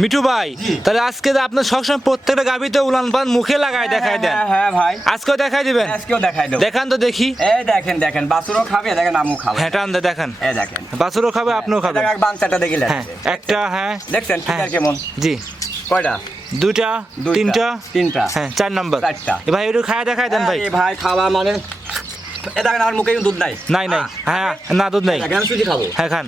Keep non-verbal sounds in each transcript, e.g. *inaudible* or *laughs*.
মিঠু ভাই তাহলে আজকে আপনার সবসময় প্রত্যেকটা গাবিতে উলান পান মুখে লাগায় দেখায় দেন। হ্যাঁ, হ্যাঁ ভাই। আজকেও দেখাই দিবেন? আজকেও দেখাই দেবো। দেখান তো দেখি। এই দেখেন দেখেন বাসুরও খাবে দেখেন আমু খাবে। হ্যাঁ টান দে দেখান। এই দেখেন। বাছুরও খাবে আপনিও খাবেন। দেখ, বাঞ্চাটা দেখে হ্যাঁ একটা হ্যাঁ। দেখছেন? ঠিক হ্যাঁ। কেমন? জি। কয়টা? দুইটা দুইটা, তিনটা? তিনটা, হ্যাঁ চার নাম্বার। চারটা। এ ভাই একটু খায় দেখায় দেন ভাই। ভাই খাওয়া মানে এ দেখেন আমার মুখে দুধ নাই। নাই নাই। হ্যাঁ না দুধ নাই। আমি সুজি খাব। হ্যাঁ খান।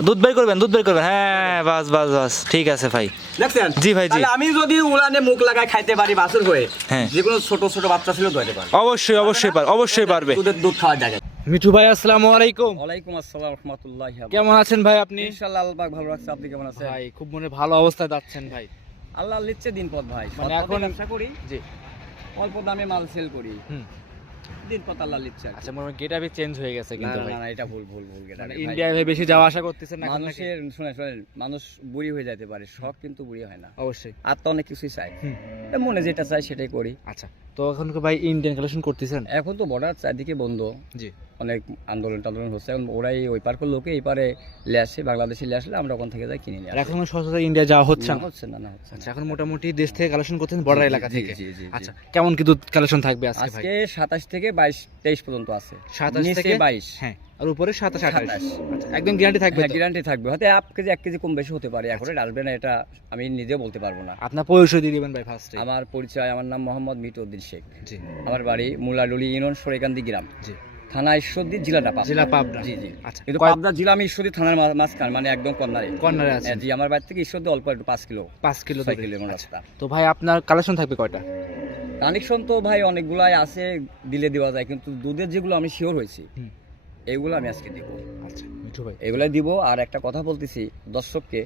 দুধ বের করবেন দুধ বের করবেন। হ্যাঁ বাস বাস বাস। ঠিক আছে ভাই। দেখছেন? জি ভাই, জি। আমি যদি উলানে মুখ লাগাই খাইতে পারি বাসুর হয়ে হ্যাঁ। যে কোনো ছোট ছোট বাচ্চা ছিল দোয়াতে পারবে। অবশ্যই অবশ্যই পার অবশ্যই পারবে। দুধের দুধ খাওয়া দেখেন মিঠু ভাই আসসালামু আলাইকুম। ওয়ালাইকুম আসসালাম রহমতুল্লাহ কেমন আছেন ভাই আপনি? ইনশাআল্লাহ আল্লাহ ভালো রাখছে। আপনি কেমন আছেন? ভাই খুব মনে ভালো অবস্থায় যাচ্ছেন ভাই। আল্লাহ লিখছে দিন পথ ভাই। মানে এখন- ব্যবসা করি জি। অল্প দামে মাল সেল করি। লিখছে আচ্ছা মনে হয় চেঞ্জ হয়ে গেছে কিন্তু না, না, এটা ভুল ভুল ভুল ইন্ডিয়ায় বেশি যাওয়া আশা করতেছেন না মানুষের শুনে শুনেন মানুষ বুড়ি হয়ে যেতে পারে শখ কিন্তু বুড়ি হয় না। অবশ্যই। আর তো অনেক কিছুই চাই মনে যেটা চাই সেটাই করি। আচ্ছা তো এখন ভাই ইন্ডিয়ান কালেকশন করতেছেন? এখন তো বর্ডার চারদিকে বন্ধ। জি। অনেক আন্দোলন টান্দোলন হচ্ছে। এখন ওরাই ওই পার্কের লোকে এই পারে লে আসে বাংলাদেশে আসলে আমরা ওখান থেকে যাই কিনে আর এখন সহজে ইন্ডিয়া যাওয়া হচ্ছে না? হচ্ছে না না হচ্ছে আচ্ছা এখন মোটামুটি দেশ থেকে কালেকশন করতেছেন বর্ডার এলাকা থেকে। আচ্ছা কেমন কি দুধ কালেকশন থাকবে আজকে আজকে সাতাশ থেকে বাইশ তেইশ পর্যন্ত আছে। 27 থেকে বাইশ। হ্যাঁ আর উপরে সাতাশ আঠাশ। আচ্ছা একদম গ্যারান্টি থাকবে গ্যারান্টি থাকবে। হয়তো এক কেজি এক কেজি কম বেশি হতে পারে এখন। আসবে না এটা আমি নিজে বলতে পারব না। আপনার পরিচয় দিয়ে দেবেন ভাই ফার্স্ট আমার পরিচয় আমার নাম মোহাম্মদ মিটউদ্দিন শেখ। জি। আমার বাড়ি মুলাডুলি ইউনিয়ন সরেকান্দি গ্রাম। জি। থানা ঈশ্বরদী জেলাটা পাবনা জেলা পাবনা। জি জি। আচ্ছা কিন্তু পাবনা জেলা আমি ঈশ্বরদী থানার মাঝখান মানে একদম কর্নারে। কর্নারে আছে হ্যাঁ, জি আমার বাড়ি থেকে ঈশ্বরদী অল্প একটু পাঁচ কিলো পাঁচ কিলো ছয় কিলো আচ্ছা। রাস্তা। তো ভাই আপনার কালেকশন থাকবে কয়টা? কানেকশন তো ভাই অনেকগুলাই আছে দিলে দেওয়া যায় কিন্তু দুধের যেগুলো আমি শিওর হয়েছি হুম। এইগুলো আমি আজকে দিব। আচ্ছা মিঠু ভাই। এগুলাই দিব আর একটা কথা বলতেছি দর্শককে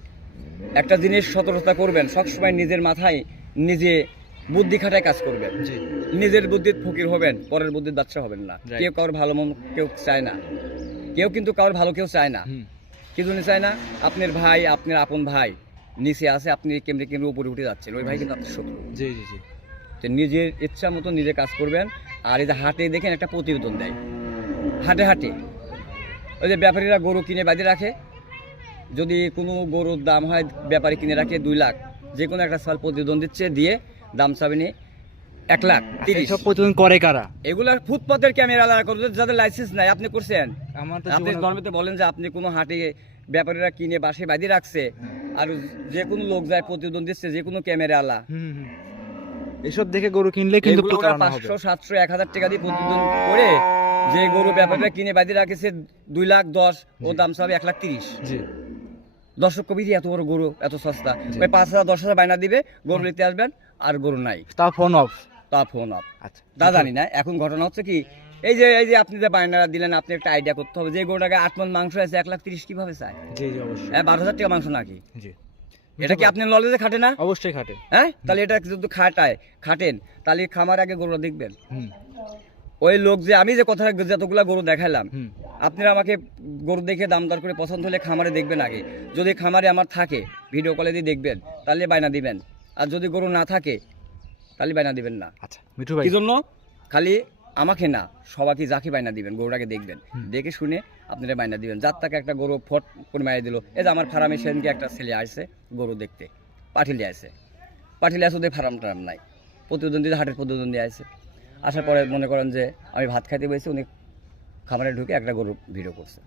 একটা জিনিস সতর্কতা করবেন সবসময় নিজের মাথায় নিজে বুদ্ধি খাটায় কাজ করবেন। নিজের বুদ্ধির ফকির হবেন পরের বুদ্ধির বাচ্চা হবেন না। কেউ কারোর ভালো মন কেউ চায় না। কেউ কিন্তু কারোর ভালো কেউ চায় না। কি জন্য চায় না? আপনার ভাই আপনার আপন ভাই নিচে আছে আপনি কেমনি কেমনি উপরে উঠে যাচ্ছেন। ওই ভাই কিন্তু আপনার শত্রু। জি জি জি। তো নিজের ইচ্ছা মতো নিজে কাজ করবেন। আর এই যে হাটে দেখেন একটা প্রতিবেদন দেয়। হাটে হাটে। ওই যে ব্যাপারীরা গরু কিনে বাঁধে রাখে। যদি কোনো গরুর দাম হয় ব্যাপারী কিনে রাখে দুই লাখ। যে কোনো একটা সাল প্রতিবেদন দিচ্ছে দিয়ে দাম চাবে নিয়ে এক লাখ তিরিশ। প্রতিদিন করে কারা? এগুলা ফুটপাতের ক্যামেরা লাগা করবে যাদের লাইসেন্স নাই আপনি করছেন? আমার আপনি ধর্মেতে বলেন যে আপনি কোনো হাটে ব্যাপারীরা কিনে বাসে বাঁধে রাখছে আর যে কোনো লোক যায় প্রতিবেদন দিচ্ছে যে কোনো ক্যামেরা আলা এসব দেখে গরু কিনলে কিন্তু পাঁচশো সাতশো এক হাজার টাকা দিয়ে প্রতিদিন করে যে গরু ব্যাপারটা কিনে বাদি রাখেছে দুই লাখ দশ ও দাম চাবে এক লাখ তিরিশ। জি। দর্শক কবি এত বড় গরু এত সস্তা। ওই পাঁচ হাজার দশ হাজার বায়না দিবে গরু নিতে আসবেন আর গরু নাই। তা ফোন অফ তা ফোন আপ আচ্ছা। তা জানি না এখন ঘটনা হচ্ছে কি এই যে এই যে আপনি যে বায়নারা দিলেন আপনি একটা আইডিয়া করতে হবে যে গরুটাকে আট মন মাংস আছে এক লাখ তিরিশ কীভাবে চায়? জি জি অবশ্যই। হ্যাঁ বারো হাজার টাকা মাংস নাকি? জি। এটা কি আপনার নলেজে খাটে না? অবশ্যই খাটে। হ্যাঁ তাহলে এটা যদি খাটায় খাটেন তাহলে খামার আগে গরুটা দেখবেন। ওই লোক যে আমি যে কথা যতগুলো গরু দেখালাম আপনারা আমাকে গরু দেখে দাম দর করে পছন্দ হলে খামারে দেখবেন আগে। যদি খামারে আমার থাকে ভিডিও কলে দিয়ে দেখবেন তাহলে বায়না দিবেন। আর যদি গরু না থাকে তাহলে বায়না দিবেন না। আচ্ছা মিঠু ভাই। কি জন্য খালি আমাকে না সবাইকে যাকে বায়না দিবেন গরুটাকে দেখবেন। দেখে শুনে আপনারা বায়না দিবেন। যার তাকে একটা গরু ফট করে মারিয়ে দিল। এই যে আমার ফার্মে সেদিনকে একটা ছেলে আসছে গরু দেখতে পাঠিলে আসে পাঠিলে আসে ওদের ফার্ম টার্ম নাই। প্রতিদ্বন্দ্বী হাটের প্রতিদ্বন্দ্বী আছে আসার পরে মনে করেন যে আমি ভাত খাইতে বসে উনি খামারে ঢুকে একটা গরু ভিডিও করছে।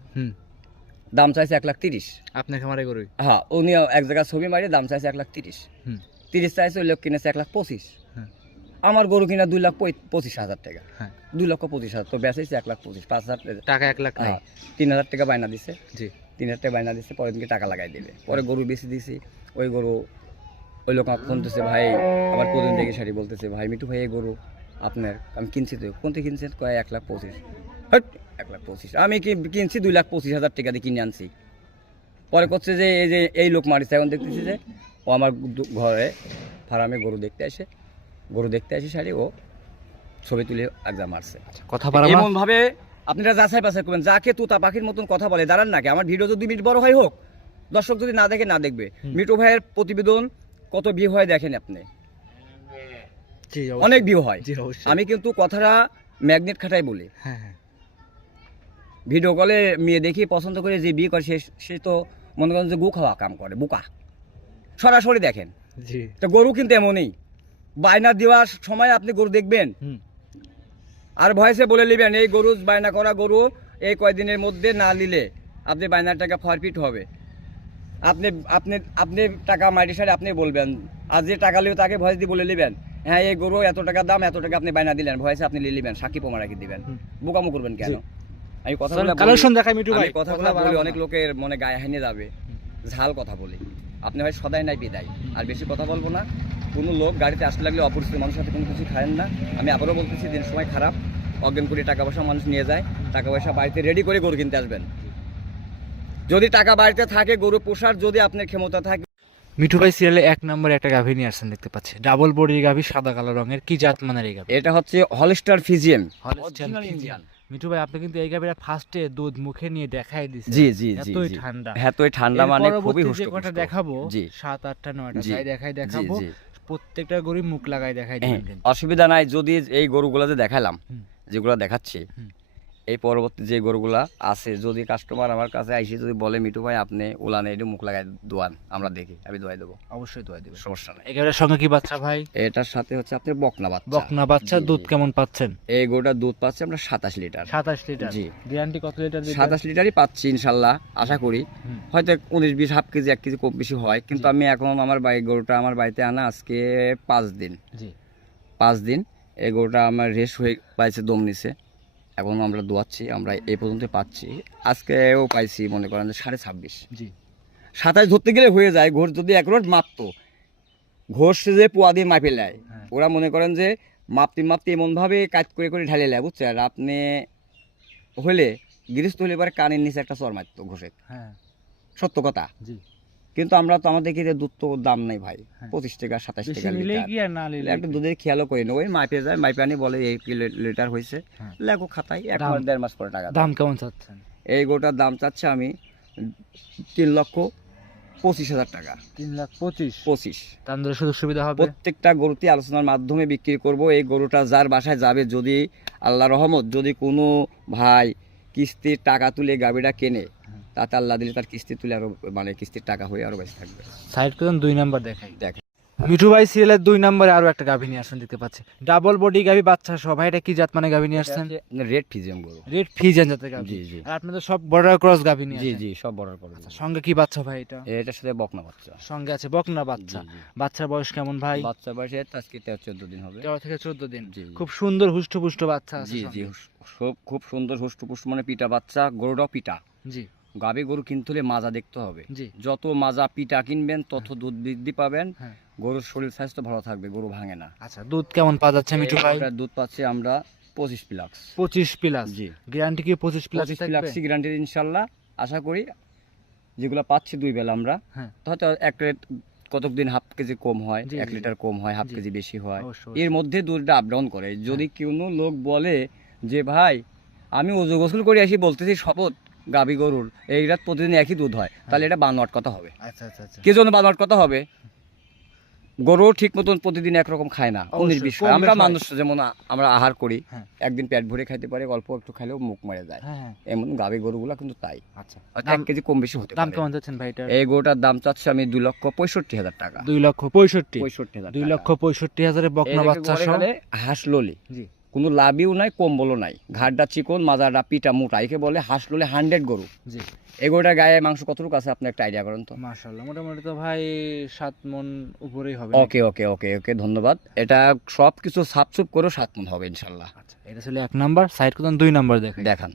দাম চাইছে এক লাখ তিরিশ। আপনার খামারে গরুই? হ্যাঁ উনি এক জায়গায় ছবি মারিয়ে দাম চাইছে এক লাখ তিরিশ। তিরিশ চাইছে ওই লোক কিনেছে এক লাখ পঁচিশ। হ্যাঁ। আমার গরু কিনা দুই লাখ পঁচিশ হাজার টাকা। হ্যাঁ। দুই লক্ষ পঁচিশ হাজার তো বেচেছে এক লাখ পঁচিশ পাঁচ হাজার টাকা- এক লাখ হ্যাঁ, তিন হাজার টাকা বায়না দিছে। জি। তিন হাজার টাকা বায়না দিছে পরের দিনকে টাকা লাগাই দেবে। পরে গরু বেশি দিছি ওই গরু ওই লোক আমাকে ফোনতেছে ভাই আমার প্রতিদিন দেখে সারি বলতেছে? ভাই মিটু ভাই এই গরু আপনার আমি কিনছি তো। কোনটা কিনছেন? কয় এক লাখ পঁচিশ। হট এক লাখ পঁচিশ। আমি কি কিনছি? দুই লাখ পঁচিশ হাজার টাকা দিয়ে কিনে আনছি। পরে করছে যে এই যে এই লোক মারিছে। এখন দেখতেছি যে ও আমার ঘরে ফার্মে গরু দেখতে আসে। গরু দেখতে আসে সারি ও ছবি তুলে একদম মারছে। আচ্ছা কথা বাড়াবো এমন ভাবে আপনারা যাচাই বাছাই করবেন যাকে তুতা পাখির মতন কথা বলে দাঁড়ান নাকি আমার ভিডিও যদি মিনিট বড় হয় হোক দর্শক যদি না দেখে না দেখবে। মিটু ভাইয়ের প্রতিবেদন কত ভিউ হয় দেখেন আপনি। জি অনেক ভিউ হয়। আমি কিন্তু কথাটা ম্যাগনেট খাটাই বলি। হ্যাঁ হ্যাঁ। ভিডিও কলে মেয়ে দেখি পছন্দ করে যে বিয়ে করে সে সে তো মনে করেন যে গু খাওয়া কাম করে বুকা। সরাসরি দেখেন। তো গরু কিন্তু এমনই। বায়না দেওয়ার সময় আপনি গরু দেখবেন। আর ভয়েসে বলে নেবেন এই গরু বায়না করা গরু এই কয়দিনের মধ্যে না নিলে আপনি বায়নার টাকা ফরফিট হবে। আপনি আপনি আপনি টাকা মাইটি সারে আপনি বলবেন। আর যে টাকা লিও তাকে ভয়েস দিয়ে বলে নেবেন হ্যাঁ এই গরু এত টাকা দাম এত টাকা আপনি বায়না দিলেন। ভয়েসে আপনি নিয়ে নেবেন সাক্ষী প্রমাণ রাখি দিবেন। বোকামো করবেন কেন। আমি কথা কালেকশন দেখাই মিঠু ভাই আমি কথাগুলো বলি অনেক লোকের মনে গায়ে হাইনে যাবে। ঝাল কথা বলি। আপনি হয় সদাই নাই বিদায়। আর বেশি কথা বলব না। কোনো লোক গাড়িতে আসতে লাগলে অপরিচিত মানুষের সাথে কোনো কিছু খায়েন না। আমি আবারও বলতেছি দিন সময় খারাপ। অজ্ঞান করে টাকা পয়সা মানুষ নিয়ে যায়। টাকা পয়সা বাড়িতে রেডি করে গরু কিনতে আসবেন। যদি টাকা বাড়িতে থাকে গরু পোষার যদি আপনার ক্ষমতা থাকে। মিঠু ভাই সিরিয়ালে এক নম্বর একটা গাভী নিয়ে আসছেন দেখতে পাচ্ছি। ডাবল বডির গাভী সাদা কালো রঙের কি জাত মানের এই গাভী? এটা হচ্ছে Holstein Friesian Holstein Friesian। Mithu ভাই আপনি কিন্তু এই গাভীরা ফার্স্টে দুধ মুখে নিয়ে দেখাই দিছেন জি জি জি এতই ঠান্ডা এতই ঠান্ডা মানে খুবই হুষ্ট কটা দেখাবো সাত আটটা নয়টা। যাই দেখাই দেখাবো প্রত্যেকটা গরু মুখ লাগাই দেখাই দিবেন অসুবিধা নাই যদি এই গরুগুলো যে দেখালাম। যেগুলো দেখাচ্ছি। এই পরবর্তী যে গরুগুলা আছে যদি কাস্টমার আমার কাছে আইসে যদি বলে মিটু ভাই আপনি ওলানে একটু মুখ লাগাই দোয়ান আমরা দেখি আমি দোয়াই দেবো। অবশ্যই দোয়া দিবেন। সমস্যা নাই। গাভীটার সঙ্গে কি বাচ্চা ভাই? এটার সাথে হচ্ছে আপনি বকনা বাচ্চা। বকনা বাচ্চা দুধ কেমন পাচ্ছেন? এই গরুটার দুধ পাচ্ছে আমরা সাতাশ লিটার। সাতাশ লিটার? জি। গ্যারান্টি কত লিটার সাতাশ লিটারই পাচ্ছি ইনশাল্লাহ আশা করি। হয়তো উনিশ বিশ হাফ কেজি এক কেজি কম বেশি হয় কিন্তু আমি এখন আমার বাড়ি গরুটা আমার বাড়িতে আনা আজকে পাঁচ দিন। জি। পাঁচ দিন এই গরুটা আমার রেস হয়ে পাইছে দম নিছে। এখন আমরা দোয়াচ্ছি আমরা এই পর্যন্ত পাচ্ছি। আজকেও পাইছি মনে করেন যে সাড়ে ছাব্বিশ। জি। সাতাশ ধরতে গেলে হয়ে যায় ঘোষ যদি এক রোড মাপতো ঘোষ যে পোয়া দিয়ে মাপে নেয় হ্যাঁ। ওরা মনে করেন যে মাপতে মাপতে এমনভাবে কাজ করে করে ঢালে নেয় বুঝছেন? আর আপনি হলে গৃহস্থ হলে এবার কানের নিচে একটা চর মারতো ঘোষের। হ্যাঁ। সত্য কথা। জি। কিন্তু আমরা তো আমাদের কি দুধ তো দাম নাই ভাই। হ্যাঁ। পঁচিশ টাকা সাতাশ টাকা একটু দুধের খেয়ালও করি না। ওই মাপে যায় মাপে আনি বলে এই কিলো লিটার হয়েছে। হ্যাঁ। লেখো খাতায় এক মাস দেড় মাস পরে টাকা দাম কেমন চাচ্ছেন? এই গোটার দাম চাচ্ছে আমি তিন লক্ষ পঁচিশ হাজার টাকা। তিন লাখ পঁচিশ? পঁচিশ। তার ধরে সুযোগ সুবিধা হবে? প্রত্যেকটা গরুতে আলোচনার মাধ্যমে বিক্রি করব। এই গরুটা যার বাসায় যাবে যদি আল্লাহ রহমত যদি কোনো ভাই কিস্তির টাকা তুলে গাবিটা কেনে। তাতে আল্লাহ দিলে তার কিস্তি তুলে আরও মানে কিস্তির টাকা হয়ে আরও বেশি থাকবে। সাইড করুন দুই নাম্বার দেখাই। দেখ মিঠু ভাই সিরিয়ালের দুই নম্বরে আরও একটা গাভী নিয়ে আসছেন দেখতে পাচ্ছি ডাবল বডি গাভী বাচ্চা সহ। ভাই এটা কি জাত মানে গাভী নিয়ে আসছেন? রেড ফিজিয়াম গরু। রেড ফিজেন জাতের গাভী। জি জি। আর আপনাদের সব বর্ডার ক্রস গাভী নিয়ে জি জি সব বর্ডার আচ্ছা, সঙ্গে কি বাচ্চা ভাই এটা? এটার সাথে বকনা বাচ্চা। সঙ্গে আছে বকনা বাচ্চা। বাচ্চার বয়স কেমন ভাই? বাচ্চা বয়সে আজকে তেরো চোদ্দ দিন হবে। তেরো থেকে চোদ্দ দিন। খুব সুন্দর হুষ্ট পুষ্ট বাচ্চা আছে জি জি। খুব সুন্দর হুষ্টপুষ্ট মানে পিটা বাচ্চা গরুটাও পিটা। জি। গাবে গরু কিনতে হলে মাজা দেখতে হবে। যত মাজা পিটা কিনবেন তত দুধ বৃদ্ধি পাবেন। হ্যাঁ। গরুর শরীর স্বাস্থ্য ভালো থাকবে গরু ভাঙে না। আচ্ছা দুধ কেমন পাওয়া যাচ্ছে মিঠু ভাই দুধ পাচ্ছি আমরা পঁচিশ প্লাক্স পঁচিশ প্লাস? জি। গ্যারান্টি কি পঁচিশ প্লাস প্লাক্সি গ্যারান্টি ইনশাল্লাহ। আশা করি যেগুলো পাচ্ছি দুই বেলা আমরা। হ্যাঁ। হয়তো এক রেট কতক দিন হাফ কেজি কম হয় এক লিটার কম হয় হাফ কেজি বেশি হয়। এর মধ্যে দুধটা আপ ডাউন করে। যদি কোনো লোক বলে যে ভাই আমি ওজু গোসল করে আসি বলতেছি শপথ গাবি গরুর এই রাত প্রতিদিন একই দুধ হয় তাহলে এটা বানোয়াট কথা হবে। আচ্ছা আচ্ছা আচ্ছা। কি জন্য বানোয়াট কথা হবে? গরু ঠিক মতন প্রতিদিন একরকম খায় না উনিশ বিশ খায়। আমরা মানুষ যেমন আমরা আহার করি হ্যাঁ। একদিন পেট ভরে খাইতে পারে অল্প একটু খাইলেও মুখ মেরে যায়। হ্যাঁ হ্যাঁ। এমন গাবি গরুগুলা কিন্তু তাই। আচ্ছা। এক কেজি কম বেশি হতে দাম কেমন যাচ্ছেন ভাই এই গরুটার দাম চাচ্ছি আমি দুই লক্ষ পঁয়ষট্টি হাজার টাকা। দুই লক্ষ পঁয়ষট্টি। পঁয়ষট্টি হাজার দুই লক্ষ পঁয়ষট্টি হাজারে বকনা বাচ্চা হাঁস ললি। জি। কোনো লাভিও নাই কম্বলও নাই। ঘাটটা চিকন মাজারটা পিটা মোটা। একে বলে হাঁস লোলে হান্ড্রেড গরু। জি। এগোটা গায়ে মাংস কতটুকু আছে? আপনি একটা আইডিয়া করেন তো। মাশাআল্লাহ মোটামুটি তো ভাই সাত মন উপরেই হবে। ওকে ওকে ওকে ওকে ধন্যবাদ। এটা সব কিছু সাপসুপ করেও সাত মন হবে ইনশাল্লাহ আচ্ছা এটা ছিল এক নাম্বার। সাইড কত দুই নাম্বার দেখেন দেখান।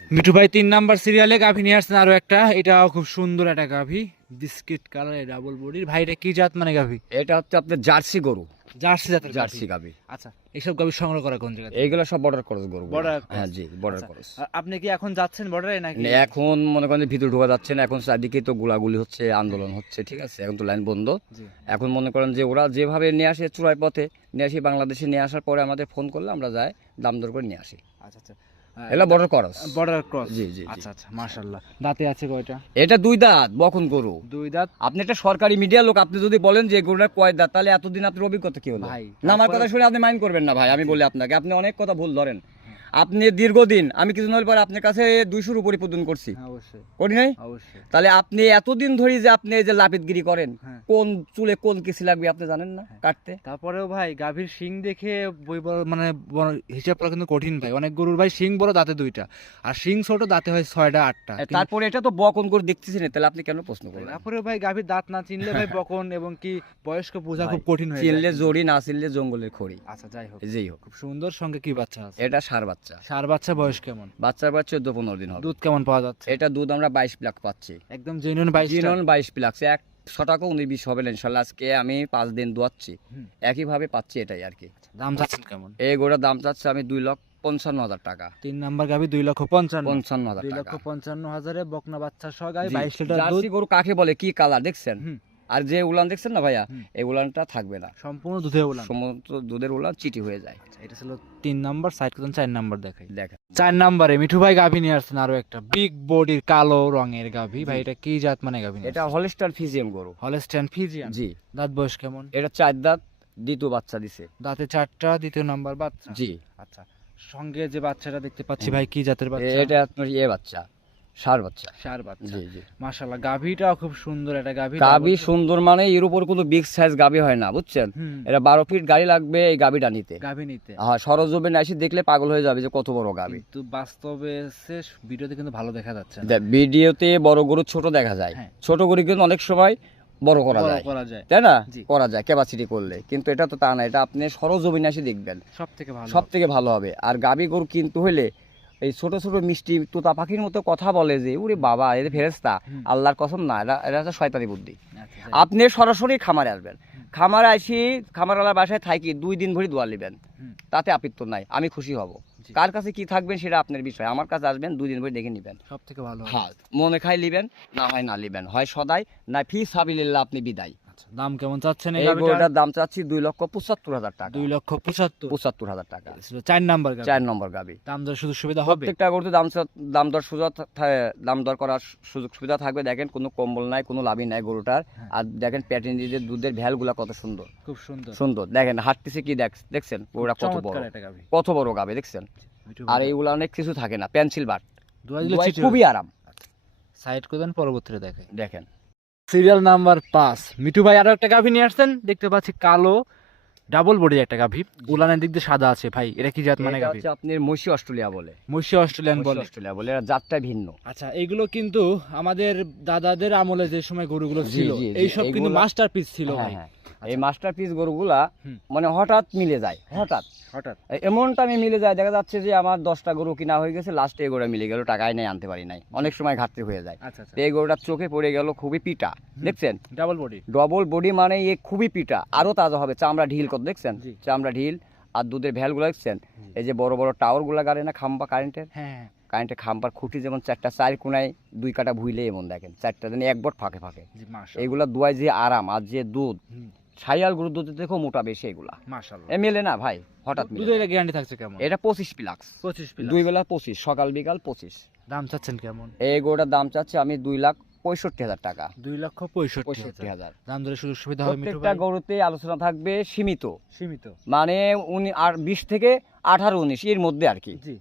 মিঠু ভাই তিন নাম্বার সিরিয়ালে গাভী নিয়ে আসছেন আরও একটা। এটাও খুব সুন্দর একটা গাভী। বিস্কিট কালারের ডাবল বডির ভাই এটা কি জাত মানে গাভী? এটা হচ্ছে আপনার জার্সি গরু। জার্সি জাতের জার্সি গাবি আচ্ছা এইসব গাভী সংগ্রহ করা কোন জায়গা এইগুলো সব বর্ডার ক্রস গরু cross। হ্যাঁ জি বর্ডার আচ্ছা। ক্রস আপনি কি এখন যাচ্ছেন বর্ডারে নাকি? এখন মনে করেন ভিতর ঢোকা যাচ্ছে না এখন চারদিকে তো গোলাগুলি হচ্ছে আন্দোলন হচ্ছে ঠিক আছে? এখন তো লাইন বন্ধ। এখন মনে করেন যে ওরা যেভাবে নিয়ে আসে চূড়ায় পথে নিয়ে আসি বাংলাদেশে নিয়ে আসার পরে আমাদের ফোন করলে আমরা যাই দাম দর করে নিয়ে আসি। আচ্ছা আচ্ছা। এগুলো বর্ডার ক্রস বর্ডার ক্রস জি, জি। আচ্ছা আচ্ছা মাশাআল্লাহ। দাঁতে আছে কয়টা? এটা দুই দাঁত বখন গরু। দুই দাঁত। আপনি একটা সরকারি মিডিয়া লোক আপনি যদি বলেন যে গরুটা কয় দাঁত তাহলে এতদিন আপনার অভিজ্ঞতা কি হলো? ভাই, না আমার কথা শুনে আপনি মাইন্ড করবেন না ভাই আমি বলি আপনাকে। আপনি অনেক কথা ভুল ধরেন। আপনি দীর্ঘদিন আমি কিছু নয় পরে আপনার কাছে দুইশোর উপরে প্রদান করছি। হ্যাঁ, করি নাই? তাহলে আপনি এতদিন ধরে যে আপনি এই যে লাপিতগিরি করেন হ্যাঁ। কোন চুলে কোন কিছু লাগবে আপনি জানেন না? কাটতে। তারপরেও ভাই গাভীর শিং দেখে বই মানে হিসাব করা কিন্তু কঠিন ভাই। অনেক গরুর ভাই শিং বড় দাঁতে দুইটা। আর শিং ছোট দাঁতে হয় ছয়টা আটটা। তারপরে এটা তো বকন করে দেখতেছি না তাহলে আপনি কেন প্রশ্ন করলেন? তারপরে ভাই গাভীর দাঁত না চিনলে ভাই বকন এবং কি বয়স্ক বোঝা খুব কঠিন হয়ে চিনলে জড়ি না চিনলে জঙ্গলের খড়ি। আচ্ছা যাই হোক। যেই হোক। খুব সুন্দর সঙ্গে কি বাচ্চা আছে। এটা সার বাচ্চা। সার বাচ্চা বয়স কেমন? বাচ্চার বাচ্চা চোদ্দ পনেরো দিন হবে। দুধ কেমন পাওয়া যাচ্ছে? এটা দুধ আমরা বাইশ প্লাক পাচ্ছি। একদম জেনুইন বাইশ জিনন বাইশ প্লাক। একশো টাকা উনিশ বিশ হবে না ইনশাল্লাহ আজকে আমি পাঁচ দিন দোয়াচ্ছি। একইভাবে পাচ্ছি এটাই আর কি। দাম চাচ্ছেন কেমন? এই গোড়ার দাম চাচ্ছে আমি দুই লক্ষ পঞ্চান্ন হাজার টাকা। তিন নাম্বার গাভী দুই লক্ষ পঞ্চান্ন। পঞ্চান্ন হাজার দুই টাকা। লক্ষ পঞ্চান্ন হাজারে বকনা বাচ্চা সহ জি, বাইশ লিটার গরু কাকে বলে কি কালার দেখছেন। আর যে উলান দেখছেন না ভাইয়া। এই উলানটা থাকবে না। সম্পূর্ণ দুধের উলান। সমস্ত দুধের উলান চিটি হয়ে যায়। এটা ছিল তিন নাম্বার সাইড করতেন চার নাম্বার দেখাই। দেখেন চার নাম্বারে মিঠু ভাই গাভী নিয়ে আসছেন আরও একটা। বিগ বডির কালো রঙের গাভী। ভাই এটা কি জাত মানে গাভী এটা হলিস্টার ফিজিয়াম গরু। Holstein Friesian? জি। দাঁত বয়স কেমন? এটা চার দাঁত দ্বিতীয় বাচ্চা দিছে। দাঁতে চারটা দ্বিতীয় নাম্বার বাচ্চা? জি। আচ্ছা সঙ্গে যে বাচ্চাটা দেখতে পাচ্ছি ভাই কি জাতের বাচ্চা? এটা আপনার ইয়ে বাচ্চা। সার বাচ্চা। সার বাচ্চা। জি জি। মাশাআল্লাহ গাভীটাও খুব সুন্দর গাভী। গাবি সুন্দর মানে এর উপর কোনো বিগ সাইজ গাবি হয় না বুঝছেন? এটা বারো ফিট গাড়ি লাগবে এই গাবিটা নিতে। গাভী নিতে। হ্যাঁ সরজবে এসে দেখলে পাগল হয়ে যাবে যে কত বড় কিন্তু বাস্তবে সে ভিডিওতে কিন্তু ভালো দেখা যাচ্ছে ভিডিওতে বড় গরু ছোট দেখা যায়। হ্যাঁ। ছোট গরু কিন্তু অনেক সময় বড় করা যায়। করা যায়। তাই না? করা যায় ক্যাপাসিটি করলে। কিন্তু এটা তো তা না এটা আপনি সরজমিনে এসে দেখবেন। সব থেকে ভালো সব থেকে ভালো হবে। আর গাভী গরু কিন্তু হলে এই ছোট ছোট মিষ্টি তোতা পাখির মতো কথা বলে যে উরে বাবা এদের ফেরেস্তা আল্লাহর কসম না এরা এরা হচ্ছে শয়তানি বুদ্ধি। আচ্ছা, আপনি সরাসরি খামারে আসবেন। খামারে আসি খামারওয়ালার বাসায় থাকি দুই দিন ভরি দোয়া নেবেন তাতে আপিত্ব নাই আমি খুশি হব। কার কাছে কি থাকবেন সেটা আপনার বিষয়। আমার কাছে আসবেন দুই দিন ভরি দেখে নেবেন। সব থেকে ভালো। হ্যাঁ মনে খাই লিবেন না হয় না লিবেন। হয় সদাই না ফি সাবিল্লাহ আপনি বিদায়। আচ্ছা দাম কেমন চাচ্ছেন এই গরুটার দাম চাচ্ছি দুই লক্ষ পঁচাত্তর হাজার টাকা। দুই লক্ষ পঁচাত্তর। পঁচাত্তর হাজার টাকা। চার নাম্বার চার নম্বর গাবি। দাম দর সুযোগ সুবিধা হবে? প্রত্যেকটা গরুতে দাম দাম দর সুযোগ দাম দর করার সুযোগ সুবিধা থাকবে। দেখেন কোনো কম্বল নাই কোনো লাভই নাই গরুটার। হ্যাঁ। আর দেখেন প্যাটেন্ডিদের দুধের ভ্যালগুলা কত সুন্দর। খুব সুন্দর। সুন্দর। দেখেন হাঁটতেছে কি দেখ দেখছেন? গরুটা কত বড়। কত বড় গাবে দেখছেন? আর এইগুলো অনেক কিছু থাকে না পেন্সিল বাট। খুবই আরাম। সাইড করে দেন পরবর্তীতে দেখে দেখেন। সিরিয়াল নাম্বার পাঁচ। মিঠু ভাই আরও একটা গাভী নিয়ে আসছেন? দেখতে পাচ্ছি কালো ডাবল বডি একটা গাভী। উলানের দিক দিয়ে সাদা আছে ভাই এটা কি জাত মানে গাভী? আপনার মসি অস্ট্রেলিয়া বলে। মসি অস্ট্রেলিয়ান বলে। অস্ট্রেলিয়া বলে এরা জাতটা ভিন্ন। আচ্ছা এগুলো কিন্তু আমাদের দাদাদের আমলে যে সময় গরুগুলো ছিল জি, জি, এইসব কিন্তু এইগুলা- মাস্টার পিস ছিল হ্যাঁ, ভাই। হ্যাঁ। এই মাস্টার পিস গরুগুলা। মানে হঠাৎ মিলে যায় হঠাৎ। হঠাৎ? এমনটা আমি মিলে যায় দেখা যাচ্ছে যে আমার দশটা গরু কিনা হয়ে গেছে লাস্টে এই গরুটা মিলে গেল টাকায় নেই আনতে পারি নাই। অনেক সময় ঘাটতি হয়ে যায়। আচ্ছা আচ্ছা। এই গরুটার চোখে পড়ে গেল খুবই পিটা দেখছেন? ডাবল বডি ডবল বডি মানে এ খুবই পিটা আরও তাজা হবে চামড়া ঢিল কত দেখছেন? চামড়া ঢিল আর দুধের ভ্যালগুলো দেখছেন? এই যে বড় বড় টাওয়ারগুলা গাড়ে না খাম্বা কারেন্টের? হ্যাঁ হ্যাঁ। কারেন্টের খাম্বার খুঁটি যেমন চারটা চার কোনায় দুই কাটা ভুইলে এমন দেখেন? চারটা দিন এক বট ফাঁকে ফাঁকে। মাশাআল্লাহ। দুয়ায় যে আরাম আর যে দুধ হুম, ছাইয়াল গরুর দুধের দেখো মোটা বেশি এগুলা। মাশাআল্লাহ। মেলে না ভাই হঠাৎ দুধের গ্যারান্টি থাকছে কেমন? এটা পঁচিশ প্লাক্স। 25 পিলা দুই বেলা পঁচিশ সকাল বিকাল পঁচিশ। দাম চাচ্ছেন কেমন? এই গরুটার দাম চাচ্ছে আমি দুই লাখ পঁয়ষট্টি হাজার টাকা। দুই লক্ষ পঁয়ষট্টি হাজার। দাম ধরে সুযোগ সুবিধা হবে প্রত্যেকটা গরুতে আলোচনা থাকবে সীমিত। সীমিত। মানে উনি আর বিশ থেকে আঠারো উনিশ এর মধ্যে আর কি। জি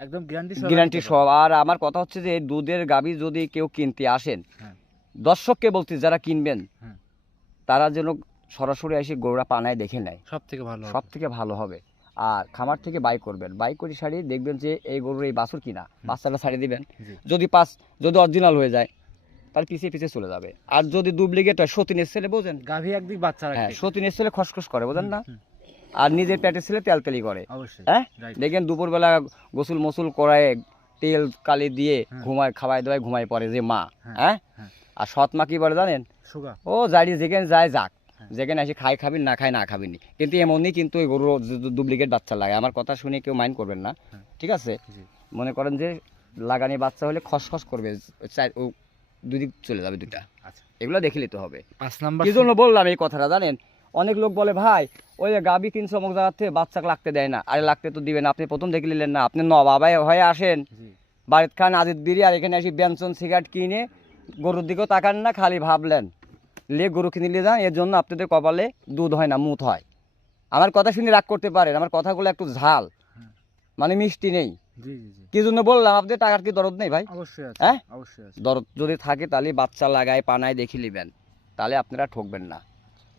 একদম গ্যারান্টি সব আর আমার কথা হচ্ছে যে দুধের গাভী যদি কেউ কিনতে আসেন হ্যাঁ। দর্শককে বলতে যারা কিনবেন হ্যাঁ। তারা যেন সরাসরি এসে গরুটা পানায় দেখে নেয়। সব থেকে ভালো সব থেকে ভালো হবে। আর খামার থেকে বাই করবেন। বাই করে সারিয়ে দেখবেন যে এই গরুর এই বাছুর কিনা। বাচ্চাটা ছাড়িয়ে দিবেন। যদি পাস যদি অরিজিনাল হয়ে যায় তার পিছিয়ে পিছিয়ে চলে যাবে। আর যদি ডুপ্লিকেট হয় সতীনের ছেলে বোঝেন? গাভী একদিক বাচ্চা হ্যাঁ সতীনের ছেলে খসখস করে বোঝেন না? আর নিজের পেটের ছেলে তেল তেলতেলি করে। হ্যাঁ? দেখেন দুপুরবেলা গোসল মসুল করায় তেল কালি দিয়ে হ্যাঁ। ঘুমায় খাওয়াই দাওয়ায় ঘুমায় পড়ে যে মা। হ্যাঁ, হ্যাঁ? হ্যাঁ। আর সৎ মা কি বলে জানেন? ও যাই যেখানে যায় যাক। যেখানে এসে খাই খাবি না খাই না খাবিনি। কিন্তু এমনই কিন্তু এই গরুর ডুপ্লিকেট বাচ্চা লাগে। আমার কথা শুনে কেউ মাইন্ড করবেন না। হ্যাঁ। ঠিক আছে? মনে করেন যে লাগানি বাচ্চা হলে খসখস করবে। চার- ও দুই দিক চলে যাবে দুটা আচ্ছা। এগুলো দেখে নিতে হবে। পাঁচ নাম্বার কি জন্য বললাম এই কথাটা জানেন? অনেক লোক বলে ভাই ওই যে গাবি কিনছে অমুক জায়গার থেকে বাচ্চাকে লাগতে দেয় না। আরে লাগতে তো দিবেন আপনি প্রথম দেখে নিলেন না। আপনি নবাবাই হয়ে আসেন। বাড়ির খান আজিদ বিড়ি আর এখানে এসে ব্যঞ্জন সিগারেট কিনে। গরুর দিকেও তাকান না খালি ভাবলেন। লে গরু কিনে নিয়ে যান এর জন্য আপনাদের কপালে দুধ হয় না মুত হয়। আমার কথা শুনে রাগ করতে পারেন আমার কথাগুলো একটু ঝাল। মানে মিষ্টি নেই। জি জি জি। কি জন্য বললাম আপনি টাকার কি দরদ নেই ভাই? হ্যাঁ? দরদ যদি থাকে তাহলে বাচ্চা লাগায় পানায় দেখে নেবেন। তাহলে আপনারা ঠকবেন না।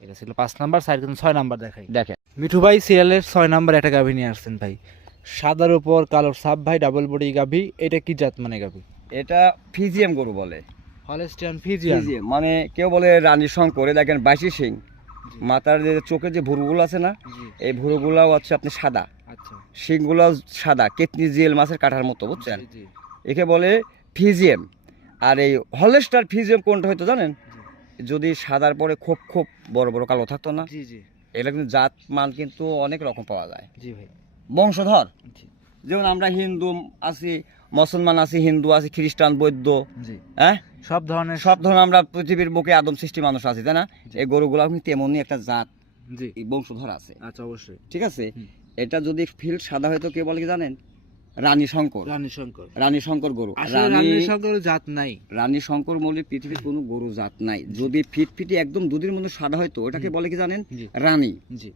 এটা ছিল পাঁচ নাম্বার সাইড কিন্তু ছয় নাম্বার দেখাই। দেখেন। মিঠু ভাই সিরিয়ালের ছয় নাম্বার একটা গাভী নিয়ে আসছেন ভাই। সাদার উপর কালোর সাপ ভাই ডাবল বডি গাভী এটা কি জাত মানে গাভী? এটা ফিজিএম গরু বলে। Holstein Friesian. মানে কেউ বলে রানী শঙ্কর দেখেন বাইশি সিং। মাথার যে চোখে যে ভুরুগুলো আছে না এই ভুরুগুলাও হচ্ছে আপনি সাদা। আচ্ছা। শিংগুলো সাদা কেতনি জিয়েল মাছের কাঠার মতো বুঝছেন? একে বলে ফিজিএম আর এই হলেস্টার ফিজিএম কোনটা হয়তো জানেন? যদি সাদার পরে খুব খুব বড় বড় কালো থাকতো না জি কিন্তু জাত মান কিন্তু অনেক রকম পাওয়া যায়। জি ভাই। বংশধর। যেমন আমরা হিন্দু আছি মুসলমান আছি হিন্দু আছি খ্রিস্টান বৌদ্ধ হ্যাঁ? সব ধরনের সব ধরনের আমরা পৃথিবীর বুকে আদম সৃষ্টি মানুষ আছি তাই না? এই গরুগুলো তেমনই একটা জাত জি। বংশধর আছে। আচ্ছা অবশ্যই। ঠিক আছে? এটা যদি ফিল্ড সাদা হয়তো কে বলে কি জানেন? রানী শঙ্কর। রানী শঙ্কর। রানী শঙ্কর গরু। রানী শঙ্কর জাত নাই। রানী শঙ্কর মৌলির পৃথিবীর কোনো গরু জাত নাই। যদি ফিটফিটি একদম দুধের মধ্যে সাদা হয়তো ওটাকে বলে কি জানেন? রানী। জি।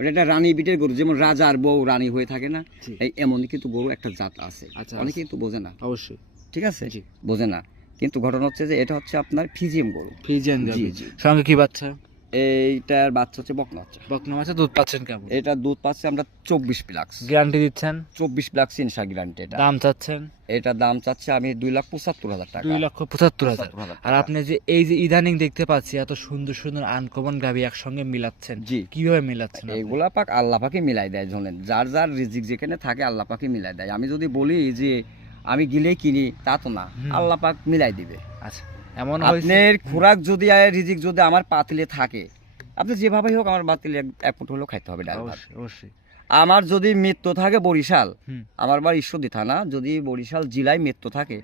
ওটা একটা রানী বিটের গরু যেমন রাজার বউ রানী হয়ে থাকে না এই এমন কিন্তু গরু একটা জাত আছে। আচ্ছা, অনেকে কিন্তু বোঝে না। অবশ্যই। ঠিক আছে? বোঝে না। কিন্তু ঘটনা হচ্ছে যে এটা হচ্ছে আপনার ফিজিয়াম গরু। ফিজিয়াম জি জি। সঙ্গে কি বাচ্চা? এইটার বাচ্চা হচ্ছে বকনা বাচ্চা। বকনা মাছে দুধ পাচ্ছেন কেমন? এটা দুধ পাচ্ছে আমরা চব্বিশ প্লাক্স। গ্যারান্টি দিচ্ছেন? চব্বিশ প্লাক্স ইনসা গ্যারান্টি এটা। দাম চাচ্ছেন? এটা দাম চাচ্ছে আমি দুই লাখ পঁচাত্তর হাজার টাকা। দুই লক্ষ পঁচাত্তর হাজার। আর আপনি যে এই যে ইদানিং দেখতে পাচ্ছি এত সুন্দর সুন্দর আনকমন গাভী একসঙ্গে মিলাচ্ছেন। জি। কীভাবে মিলাচ্ছেন? এইগুলা পাক আল্লাহ পাকে মিলাই দেয় জানেন যার যার রিজিক যেখানে থাকে আল্লাহ পাকে মিলাই দেয়। আমি যদি বলি যে আমি গিলেই কিনি তা তো না। আল্লাহ পাক মিলাই দিবে। আচ্ছা। এমন আপনার খোরাক যদি রিজিক যদি আমার পাতিলে থাকে আপনি যেভাবেই হোক আমার বাতিলে এক- ফুট হলেও খাইতে হবে ডাল অবশ্যই আমার যদি মৃত্যু থাকে বরিশাল আমার বাড়ি ঈশ্বরদী থানা যদি বরিশাল জেলায় মৃত্যু থাকে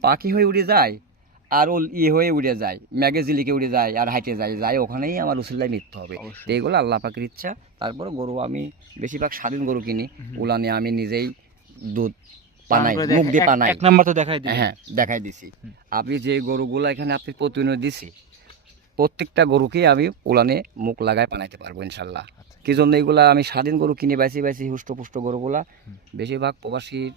পাখি হয়ে উড়ে যায় আর ও ইয়ে হয়ে উড়ে যায় ম্যাগেজিলিকে উড়ে যায় আর হাইটে যায় যায় ওখানেই আমার উসিল্লায় মৃত্যু হবে। এইগুলো আল্লাহ পাখির ইচ্ছা। তারপরে গরু আমি বেশিরভাগ স্বাধীন গরু কিনি। ওলা নিয়ে আমি নিজেই দুধ পানাই মুখ দিয়ে পানাই এক নাম্বার তো দেখাই দিই হ্যাঁ দেখাই দিছি। আপনি যে গরুগুলো এখানে আপনি প্রতিনিয়ত দিছি প্রত্যেকটা গরুকেই আমি উলানে মুখ লাগায় পারব ইনশাল্লাহ। আচ্ছা। কি জন্য এগুলা আমি স্বাধীন গরু কিনে বাইছি বাইছি হুষ্টপুষ্ট গরুগুলা। বেশিরভাগ প্রবাসীর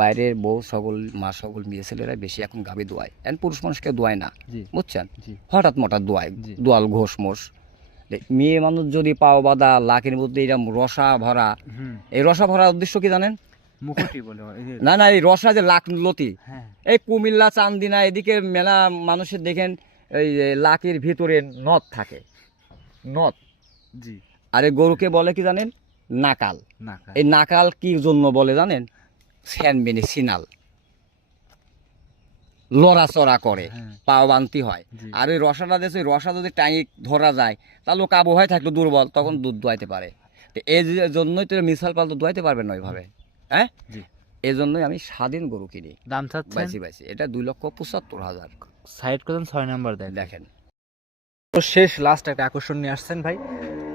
বাইরের বউ সকল মা সকল মেয়ে ছেলেরা বেশি এখন গাবি দোয়ায়। এখন পুরুষ মানুষকে দোয়ায় না বুঝছেন? হঠাৎ মঠাৎ দোয়ায়। দোয়াল ঘোষ মোষ। মেয়ে মানুষ যদি পাও বাদা লাখের মধ্যে এরকম রসা ভরা। এই রসা ভরার উদ্দেশ্য কি জানেন? মুকুটি বলে না না এই রসা যে লাখ লতি হ্যাঁ। এই কুমিল্লা চান্দিনা এদিকে মেলা মানুষের দেখেন এই লাকের ভিতরে নদ থাকে নদ। জি। আর এই গরুকে বলে কি জানেন? নাকাল। এই নাকাল কি জন্য বলে জানেন? স্যানবেনি সিনাল। লড়াচড়া করে হ্যাঁ। পাও বান্তি হয় আর ওই রসাটা দেশে রসা যদি টাঙি ধরা যায় তাহলে কাবু হয়ে থাকল দুর্বল তখন দুধ দোয়াইতে পারে। তো এই জন্যই তো মিসাল পাল তো দোয়াইতে পারবে না ওইভাবে। হ্যাঁ? জি। এই জন্যই আমি স্বাধীন গরু কিনি। দাম বাইছি বাইছি এটা দুই লক্ষ পঁচাত্তর হাজার। সাইড করেন ছয় নাম্বার দেন দেখেন। তো শেষ লাস্ট একটা আকর্ষণ নিয়ে আসছেন ভাই।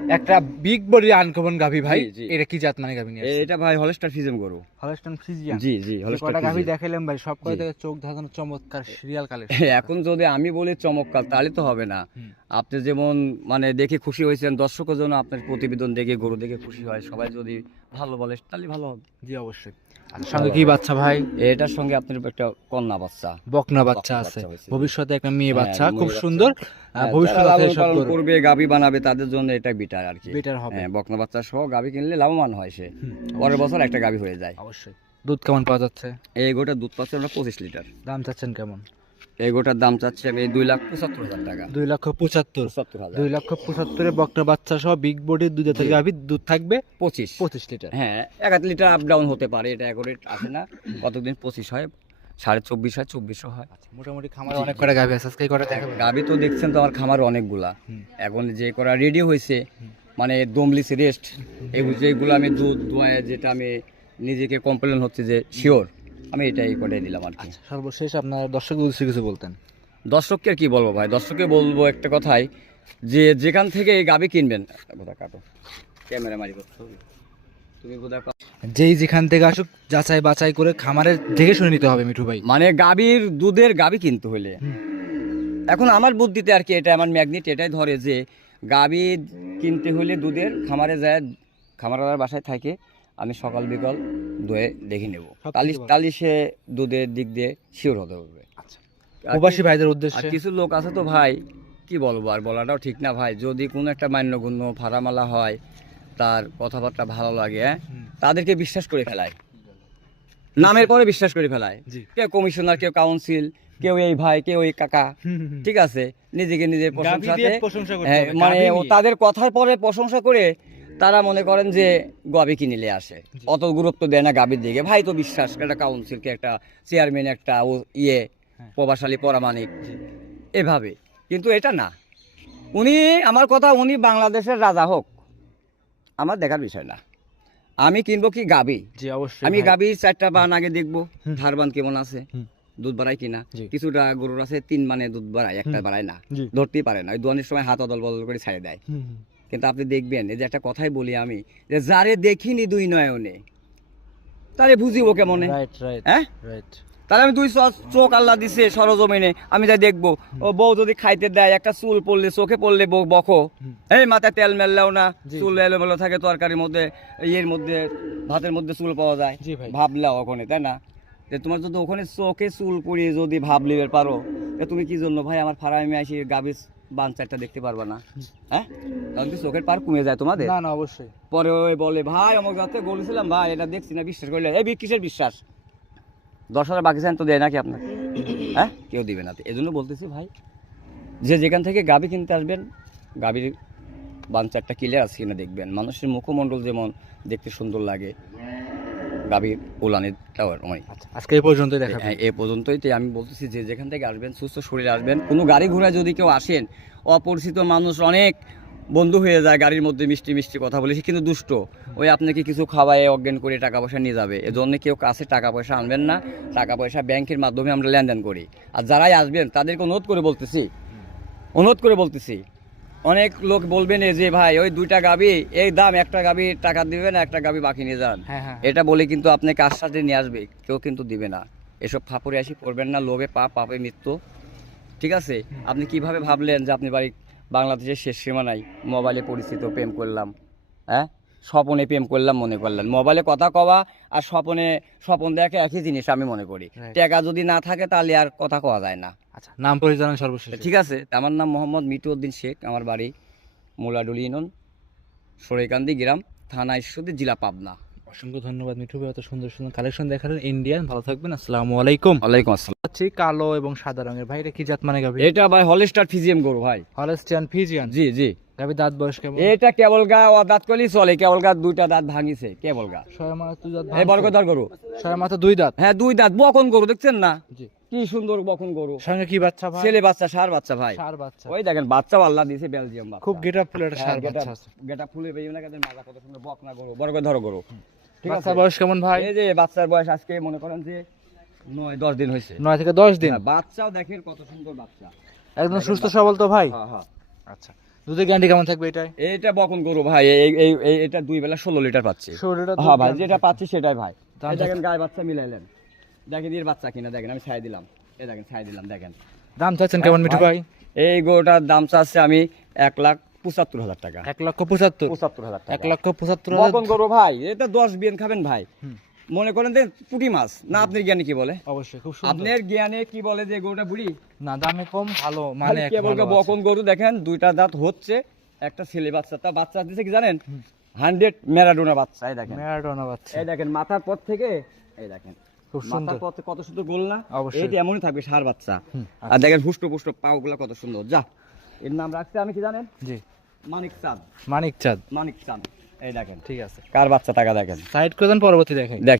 একটা বিগ বডি আনকমন গাভি ভাই। এটা কি জাত মানে গাভি নিয়ে এটা ভাই হলস্টার ফিজেম গরু। হলস্টার ফ্রিজিয়ান জি জি হলস্টার কটা গাভী দেখাইলাম ভাই? সব কয়টা থেকে চোখ ধাঁধানো চমৎকার সিরিয়াল কালে *laughs* এখন যদি আমি বলি চমৎকার তাহলে তো হবে না। আপনি যেমন মানে দেখে খুশি হয়েছেন দর্শকের জন্য আপনার প্রতিবেদন দেখে গরু দেখে খুশি হয় সবাই যদি ভালো বলে তাহলে ভালো হবে। জি অবশ্যই। সঙ্গে কি বাচ্চা ভাই? এটার সঙ্গে আপনার একটা কন্যা বাচ্চা। বকনা বাচ্চা আছে। ভবিষ্যতে একটা মেয়ে হ্যাঁ, বাচ্চা খুব সুন্দর। হ্যাঁ, ভবিষ্যতে লালন করবে গাবি বানাবে তাদের জন্য এটা বিটার আর কি। বেটার হবে। হ্যাঁ বকনা বাচ্চা সহ গাবি কিনলে লাভবান হয় সে। পরের বছর একটা গাবি হয়ে যায়। অবশ্যই। দুধ কেমন পাওয়া যাচ্ছে? এই গোটা দুধ পাচ্ছে আমরা পঁচিশ লিটার দাম চাচ্ছেন কেমন? এই গোটার দাম চাচ্ছে আমি দুই লাখ পঁচাত্তর হাজার টাকা। দুই লক্ষ পঁচাত্তর। পঁচাত্তর হাজার। দুই লক্ষ পঁচাত্তরে বকনা বাচ্চা সহ বিগ বডির দুধ জি। গাভী দুধ থাকবে পঁচিশ। পঁচিশ লিটার। হ্যাঁ এক আধ লিটার আপ ডাউন হতে পারে এটা একরেট আসে না। কতদিন পঁচিশ হয়? সাড়ে চব্বিশ হয় চব্বিশও হয়। আচ্ছা, মোটামুটি খামারে অনেক কটা গাভী আছে আজকে কটা দেখাবেন গাবি তো দেখছেন তো আমার খামার অনেকগুলা। এখন যে করা রেডি হয়েছে মানে দমলিস রেস্ট এই যেগুলো আমি দুধ দোয়ায় যেটা আমি নিজেকে কমপ্লেন হচ্ছে যে শিওর আমি এটাই করে দিলাম আর কি। আচ্ছা সর্বশেষ আপনার দর্শক উদ্দেশ্যে কিছু বলতেন। দর্শককে আর কি বলব ভাই? দর্শককে বলব একটা কথাই যে যেখান থেকে এই গাবি কিনবেন বোধা কাটো? ক্যামেরা মারি তুমি বোধা যেই যেখান থেকে আসুক যাচাই বাছাই করে খামারের দেখে শুনে নিতে হবে মিঠু ভাই। মানে গাবির দুধের গাবি কিনতে হলে এখন আমার বুদ্ধিতে আর কি এটা আমার ম্যাগনেট এটাই ধরে যে গাবি কিনতে হলে দুধের খামারে যায় খামারার বাসায় থাকে। আমি সকাল বিকাল দয়ে দেখে নেব। তালি তালি সে দুধের দিক দিয়ে শিওর হতে হবে। আচ্ছা। প্রবাসী ভাইদের উদ্দেশ্যে? কিছু লোক আছে তো ভাই কি বলব আর বলাটাও ঠিক না ভাই। যদি কোনো একটা মান্যগুণ্য ফারামালা হয় তার কথাবার্তা ভালো লাগে হ্যাঁ তাদেরকে বিশ্বাস করে ফেলায়। নামের পরে বিশ্বাস করে ফেলায়। কেউ কমিশনার কেউ কাউন্সিল কেউ এই ভাই কেউ এই কাকা। ঠিক আছে? নিজেকে নিজের প্রশংসাতে প্রশংসা হ্যাঁ, মানে। তাদের কথার পরে প্রশংসা করে তারা মনে করেন যে গাবি কিনিলে আসে। অত গুরুত্ব দেয় না গাবির দিকে। ভাই তো বিশ্বাস একটা কাউন্সিলকে একটা চেয়ারম্যান একটা ও ইয়ে হ্যাঁ। প্রভাবশালী পরামানিক। এভাবে। কিন্তু এটা না। উনি আমার কথা উনি বাংলাদেশের রাজা হোক আমার দেখার বিষয় না। আমি কিনবো কি গাবি? জি অবশ্যই আমি। গাবির চারটা বান আগে দেখব হুম। ধারবান কেমন আছে? দুধ বাড়ায় কিনা? কিছুটা গরুর আছে তিন মানে দুধ বাড়ায় একটা। বাড়ায় না। ধরতেই পারে না। ওই দোয়ানের সময় হাত অদল বদল করে ছাড়ে দেয়। কিন্তু আপনি দেখবেন এই যে একটা কথাই বলি আমি যে যারে দেখিনি দুই নয়নে তারে বুঝিব কেমনে? রাইট রাইট হ্যাঁ? রাইট তাহলে আমি দুই চোখ- আল্লাহ দিছে সরজমিনে আমি যা দেখব। ও বউ যদি খাইতে দেয় একটা চুল পড়লে চোখে পড়লে বউ বকো। এই মাথায় তেল মেললেও না চুল এলোমেলো থাকে তরকারির মধ্যে ইয়ের মধ্যে ভাতের মধ্যে চুল পাওয়া যায়। ভাবলাও ওখানে তাই না? যে তোমার যদি ওখানে চোখে চুল পড়িয়ে যদি ভাব লিবে পারো তুমি কি জন্য ভাই আমার ফারামে আসি গাবিস বাঞ্চারটা দেখতে পারবা না। হ্যাঁ? তখন কি চোখের পার কমে যায় তোমাদের? না না অবশ্যই। পরে ওই বলে ভাই আমার যাতে বলেছিলাম ভাই এটা দেখছি না বিশ্বাস করলে এই কিসের বিশ্বাস? দশ হাজার বাকি চান তো দেয় নাকি আপনাকে? হ্যাঁ? কেউ দিবে না এই জন্য বলতেছি ভাই যে যেখান থেকে গাবি কিনতে আসবেন গাবির বাঞ্চারটা ক্লিয়ার আছে কিনা দেখবেন। মানুষের মুখমণ্ডল যেমন দেখতে সুন্দর লাগে গাভীর উলানেরটাও ওই। আচ্ছা আজকে এই পর্যন্তই দেখা এ পর্যন্তই তো আমি বলতেছি যে যেখান থেকে আসবেন সুস্থ শরীরে আসবেন কোনো গাড়ি ঘোড়ায় যদি কেউ আসেন অপরিচিত মানুষ অনেক বন্ধু হয়ে যায় গাড়ির মধ্যে মিষ্টি মিষ্টি কথা বলে সে কিন্তু দুষ্ট। ওই আপনাকে কিছু খাওয়ায় অজ্ঞান করে টাকা পয়সা নিয়ে যাবে। এজন্য কেউ কাছে টাকা পয়সা আনবেন না টাকা পয়সা ব্যাংকের মাধ্যমে আমরা লেনদেন করি। আর যারাই আসবেন তাদেরকে অনুরোধ করে বলতেছি অনুরোধ করে বলতেছি অনেক লোক বলবেন যে ভাই ওই দুইটা গাবি এই দাম একটা গাবি টাকা দিবেন একটা গাবি বাকি নিয়ে যান। হ্যাঁ হ্যাঁ। এটা বলে কিন্তু আপনাকে আশ্বাস নিয়ে আসবে? কেউ কিন্তু দিবে না। এসব ফাপড়ে আসি করবেন না লোভে পাপ পাপে মৃত্যু। ঠিক আছে? আপনি কীভাবে ভাবলেন যে আপনি বাড়ি বাংলাদেশের শেষ সীমানায় মোবাইলে পরিচিত প্রেম করলাম? হ্যাঁ? স্বপনে প্রেম করলাম মনে করলেন। মোবাইলে কথা কওয়া আর স্বপনে স্বপন দেখে একই জিনিস আমি মনে করি. টাকা যদি না থাকে তাহলে আর কথা কওয়া যায় না। আচ্ছা নাম পরিচালনা সর্বশেষ ঠিক আছে আমার নাম মোহাম্মদ মিটুউদ্দিন শেখ আমার বাড়ি মোলাডুলি ইউনিয়ন সরাইকান্দি গ্রাম থানা ঈশ্বরদী জেলা পাবনা। অসংখ্য ধন্যবাদ মিঠু ভাই এত সুন্দর সুন্দর কালেকশন দেখালেন ইন্ডিয়ান ভালো থাকবেন আসসালামু আলাইকুম। ওয়ালাইকুম আসসালাম। আচ্ছা কালো এবং সাদা রঙের। ভাই এটা কি জাত মানে গাভি? এটা ভাই হলস্টার ফিজিএম গরু ভাই। হলস্টিয়ান ফিজিয়ান জি জি। গাভি দাঁত বয়স কেমন? এটা কেবল গা ও দাঁত কলি চলে কেবল গা দুইটা দাঁত ভাঙিছে কেবল গা। ছয় মাস দুই দাঁত এই বরগদার গরু। ছয় মাথা দুই দাঁত? হ্যাঁ দুই দাঁত বকন গরু দেখছেন না? জি। কি সুন্দর বকন গরু। সঙ্গে কি বাচ্চা ভাই? ছেলে বাচ্চা সার বাচ্চা ভাই। সার বাচ্চা। ওই দেখেন বাচ্চা আল্লাহ দিয়েছে বেলজিয়াম বাচ্চা। খুব গেট আপ ফুল একটা সার বাচ্চা আছে। গেটা ফুলে পেয়ে না কেন মাজা কত সুন্দর বকনা গরু। বরগদার গরু। ঠিক আছে? বয়স কেমন ভাই? এই যে বাচ্চার বয়স আজকে মনে করেন যে নয় দশ দিন হয়েছে। নয় থেকে দশ দিন? হ্যাঁ, বাচ্চাও দেখেন কত সুন্দর বাচ্চা। একদম সুস্থ সবল তো ভাই? হ্যাঁ হ্যাঁ। আচ্ছা দুধের গ্যারান্টি কেমন থাকবে এটাই? এইটা বকন গরু ভাই এই এটা দুই বেলা ষোলো লিটার পাচ্ছি। শরীরটা হ্যাঁ ভাই যেটা পাচ্ছি সেটাই ভাই। এই দেখেন। গায়ে বাচ্চা মিলাইলেন। দেখেন এর বাচ্চা কিনা দেখেন আমি ছাই দিলাম। এই দেখেন ছাই দিলাম দেখেন। দাম চাচ্ছেন কেমন মিঠু ভাই এই গরুটার দাম চাচ্ছে আমি এক লাখ পঁচাত্তর হাজার টাকা। এক লক্ষ পঁচাত্তর? পঁচাত্তর হাজার এক লক্ষ পঁচাত্তর গরু ভাই এটা দশ বিয়ান খাবেন ভাই। মনে করেন যে পুঁটি মাছ না আপনার জ্ঞানে কি বলে? অবশ্যই খুব সুন্দর। আপনার জ্ঞানে কি বলে যে গরুটা বুড়ি? না দামে কম ভালো মানে কেবল বকন গরু দেখেন দুইটা দাঁত হচ্ছে একটা ছেলে বাচ্চা তা বাচ্চা দিচ্ছে কি জানেন? হান্ড্রেড ম্যারাডোনা বাচ্চা এই দেখেন। ম্যারাডোনা বাচ্চা। এই দেখেন মাথার পর থেকে এই দেখেন খুব সুন্দর। কত সুন্দর গোল না? অবশ্যই। এইটা এমনই থাকবে সার বাচ্চা। আর দেখেন হুষ্ট পুষ্ট পাও গুলা কত সুন্দর। যা এর নাম রাখছে আমি কি জানেন? জি। মানিক চাঁদ। মানিক চাঁদ। মানিক চাঁদ। এই দেখেন। ঠিক আছে। কার বাচ্চা টাকা দেখেন। সাইড করে দেন পরবর্তী দেখেন। দেখ